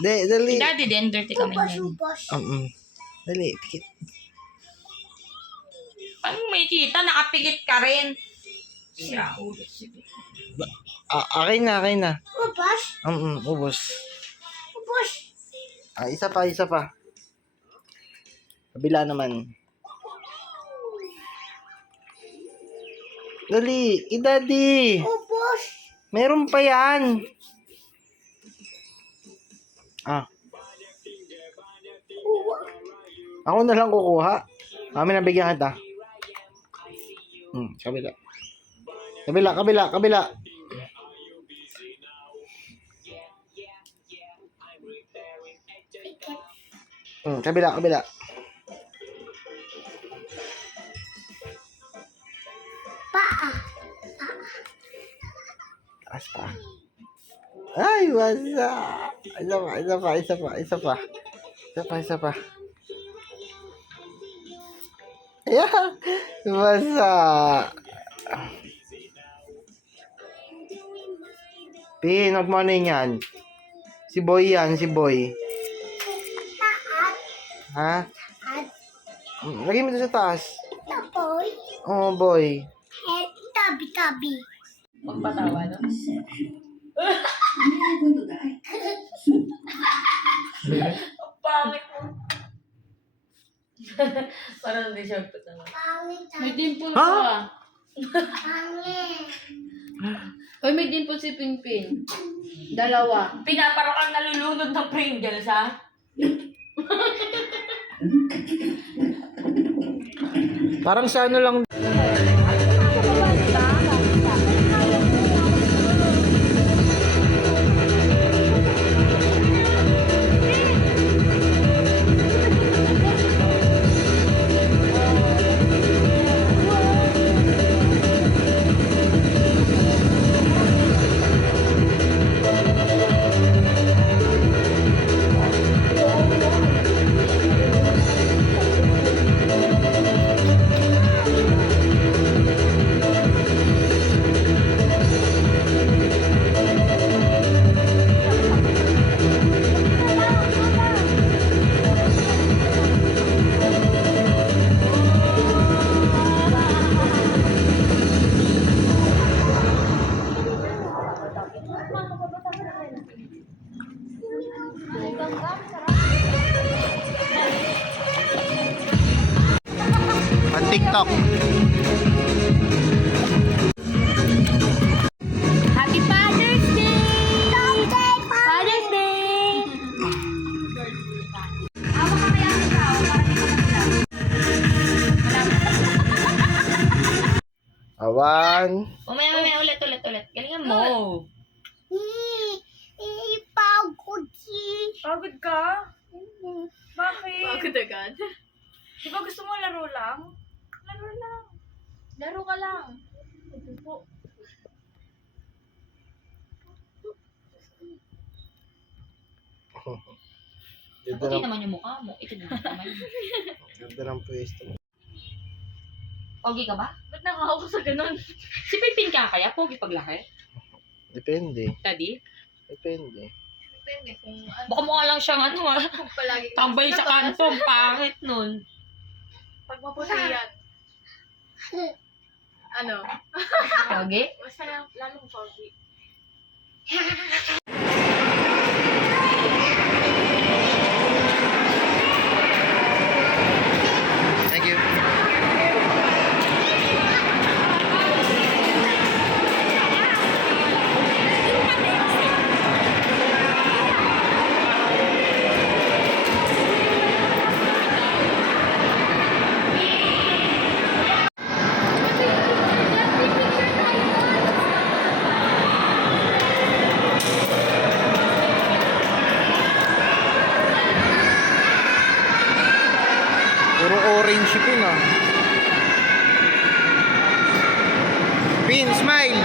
Dali. Si Daddy din, dirty kami yan. Dali, pikit. Paano may kita? Nakapikit ka rin. Akin na. Ubos? Ubos. Ubos. Isa pa. Kabila naman. Dali, Daddy. Ubos. Meron pa yan. Ako na lang kukuha. Kami nabigyan kita. Kabila. Kabila. Kabila. Paa. Taas pa. Ay, wasa. Isa pa. Yeah, wasa. Pin, huwag mo ano yan. Si Boy yan. Taat. Ha? At Lagay mo doon sa taas. tapoy. Oo, Boy. Tabi. Magpatawa, no? Pangit mo. Parang hindi siya patawa. Pangit. May dimple Ha? ka. Pangit. Uy, may dimple si Pinpin. Dalawa. Pinapara kang nalulunod ng Pringles, ha? Parang sa ano lang. Ang TikTok. Happy Father's Day! Father's Day. Awa ka kaya ng tao para di Awan. Mamaya, ulit. Galingan mo. Pagod si. Pagod ka? Bakit? Pagod agad. Di ba gusto mo laro lang? Laro ka lang. Upo. Ganda Puti ng, naman yung mukha mo. Ito naman kamay mo. ganda ng pwesto mo. Pogi ka ba? Ba't nakakako sa ganun? Si Pipin ka kaya? Pogi paglaki? Depende. Daddy? Depende. Depende kung ano. Baka mukha lang siyang ano ha. Kung palagi ka- Tambay sa kanto. Ang pangit nun. Pag maputi yan. Ano? Pogi? Basta lalong pogi. Thank you. Puro orange pin ah. Pin, smile!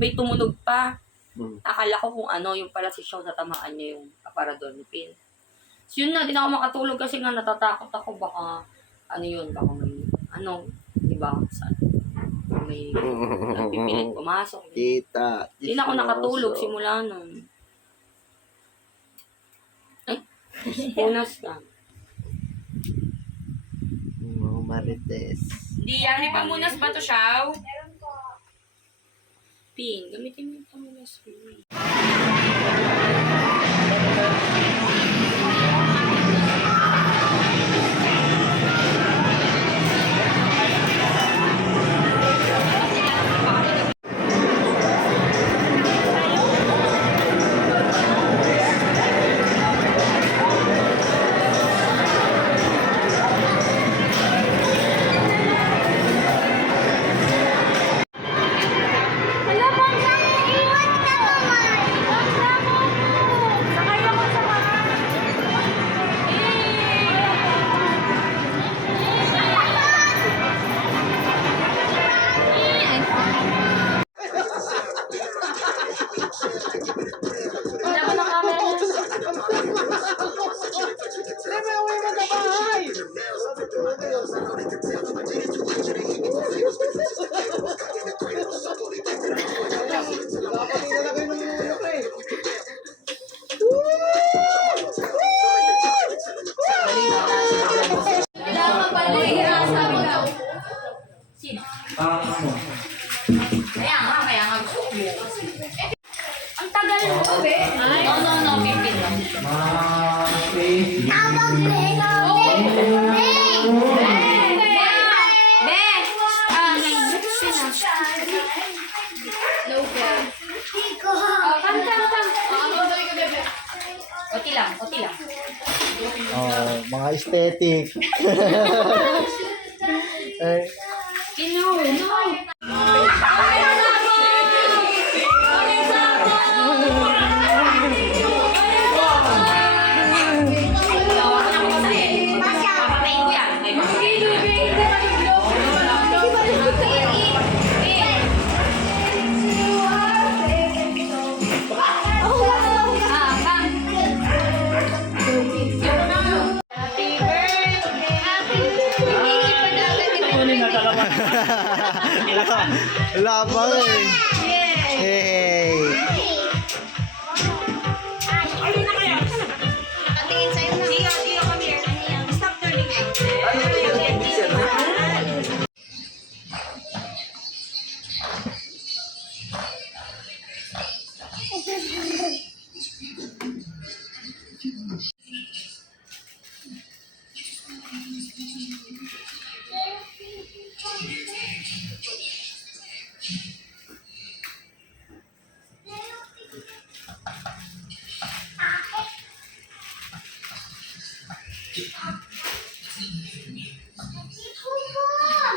May tumunog pa. Hmm. Akala ko kung ano, yung pala si Shaw natamaan niya yung aparador ni Pin. So yun na, di na ako makatulog kasi nga natatakot ako baka ano yun, baka may ano, di ba? may nagpipilit pumasok. Kita. Hindi na ako nakatulog simula nun. Ay, punas ka. Mga marites. Hindi yan, may pamunas ba to, Shaw? Pin, gamitin mo yung pamunas mo. Wala bang iwan ka naman? Sakay ako sa Wala ko ng camera. Sino? Kaya nga gusto ko. Ang tagal mo, be. No, 15 lang. Tawag Oti lang. Oh, mga aesthetic. Ay, labang eh. Hey.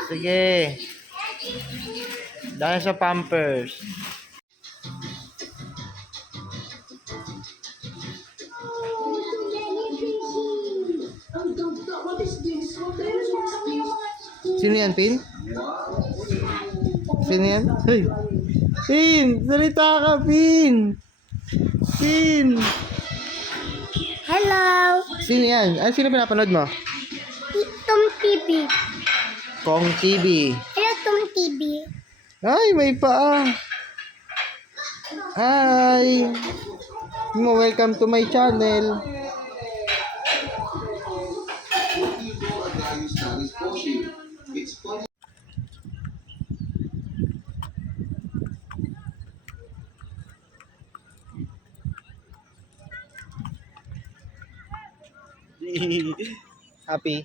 Sige. Dahil sa Pampers. Sino yan, Pin? Sino yan? Hey! Pin! Salita ka, Pin! Pin! Hello! Sino yan? Sino pinapanood mo? Tom TV. Kong TV. Hello, Tom TV. Ay, may paa. Hi. Welcome to my channel. Happy.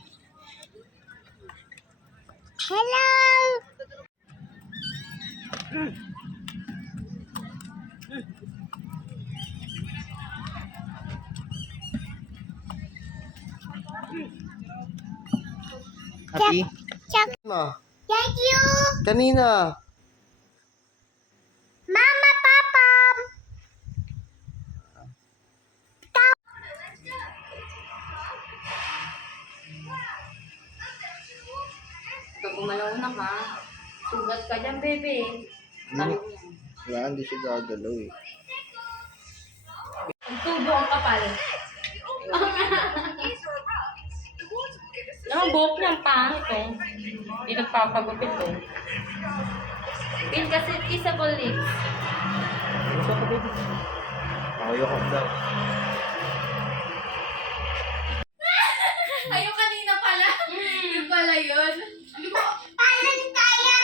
Hello! Happy? Check. Ma, Thank you! kanina. Mama, Papa! Ikaw gumalaw na ka. Sugat ka dyan, bebe. Talo yan. Wala, hindi siya gagalaw eh. Ang tubo ang kapal. Yung buhok niyang pangit eh. Hindi nagpapagupit eh. Pin kasi kissable lips. Gusto ko, baby. Ayoko daw. Ayun kanina pala. Yun pala yun. Ano ba? Palang kaya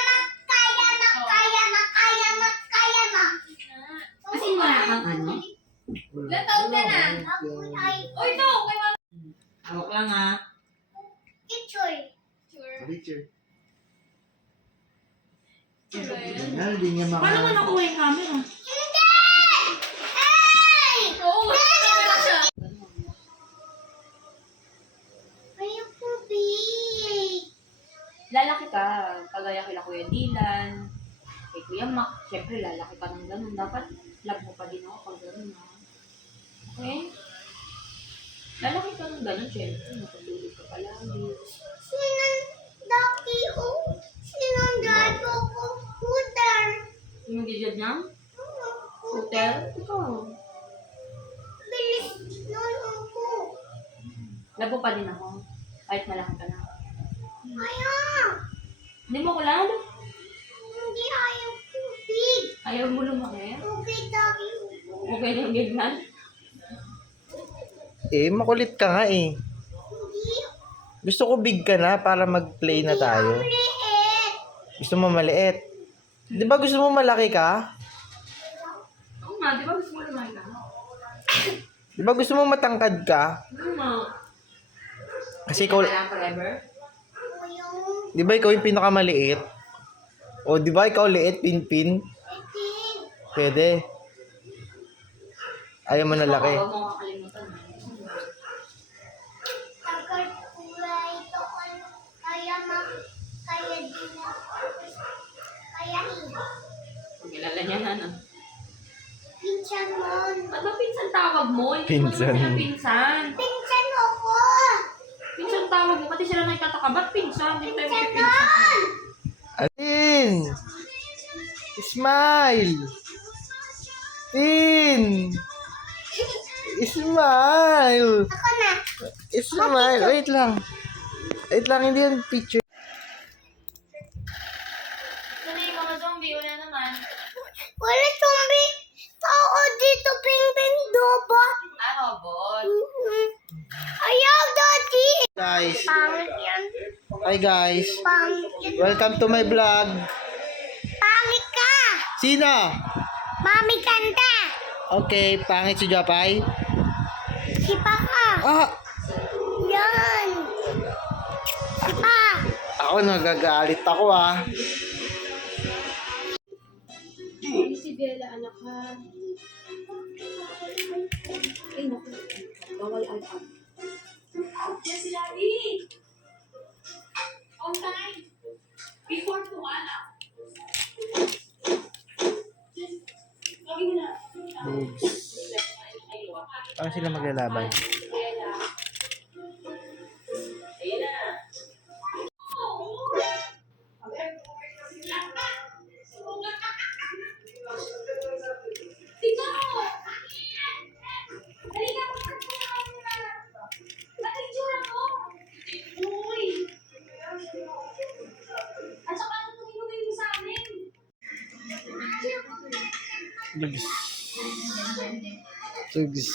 ma. Kasi wala kang ano. Ilan taon ka na? Ako ay Uy, no! Kay mama. Hawak lang ha. picture. Picture. Sure. Hindi niya Paano mo nakuha yung camera? Hindi! Hey! Oo, camera siya. Ayoko, babe. Lalaki ka. Kagaya kila Kuya Dylan. Kay Kuya Mac. Siyempre, lalaki ka ng ganun. Dapat love mo pa din ako pag ganun ha. Okay? Lalaki ka ng ganun, siyempre. Matulog ka palagi. Sinang daki o sinang drive ko scooter. Yung gijad niya? Hotel? Ikaw. Bilis nun ako. Love mo pa din ako. Kahit malaki ka na. Ayaw. Hindi mo ko love? Hindi ayaw ko, big. Ayaw mo lumaki? Okay, daki. Okay lang ganyan. Makulit ka nga eh. Hindi. Gusto ko big ka na para mag-play na tayo. Liit. Gusto mo maliit. Di ba gusto mo malaki ka? Oo nga, di ba gusto mo lumaki ka? Di ba gusto mo matangkad ka? Oo nga. Kasi ikaw, Kailangan forever? Ayaw. di ba ikaw yung pinakamaliit? O di ba ikaw liit, pinpin? Itin. Pwede. Ayaw mo na laki. Huwag mo kakalimutan. Agad kulay ito ano. Kaya din na. Kaya Pag kilala niya na, no? pinsan mon. Ba't ba pinsan tawag mo? Hindi Pinsan. mo naman pinsan. Pinsan ako. Pinsan tawag mo, pati sila nagtataka. Ba't pinsan? Hindi tayo Pinsan pinsan. mon. Atin! Smile! Tin! Smile! Ako na. Smile! Wait lang. Wait lang, hindi yung picture. Ano yung mga zombie? Wala naman. Wala zombie. Tao dito, ping dobot. Ah, robot. Ayaw, daddy. Guys, Pangit yan. hi guys. Pangit yan. Welcome to my vlog. Pangit ka. Sino? Mami kanta. Okay, pangit si Japay. Si Paka. Ah! Yan. Si Pa. Ako nagagalit ako ah. Si Bella, anak ka. Ay, naku. Bawal alcohol. Yes, si Daddy. On time. Before 2 anak. Lagi mo na. Boobs. Paano sila maglalaban? Ayan na. Tugs. Tugs.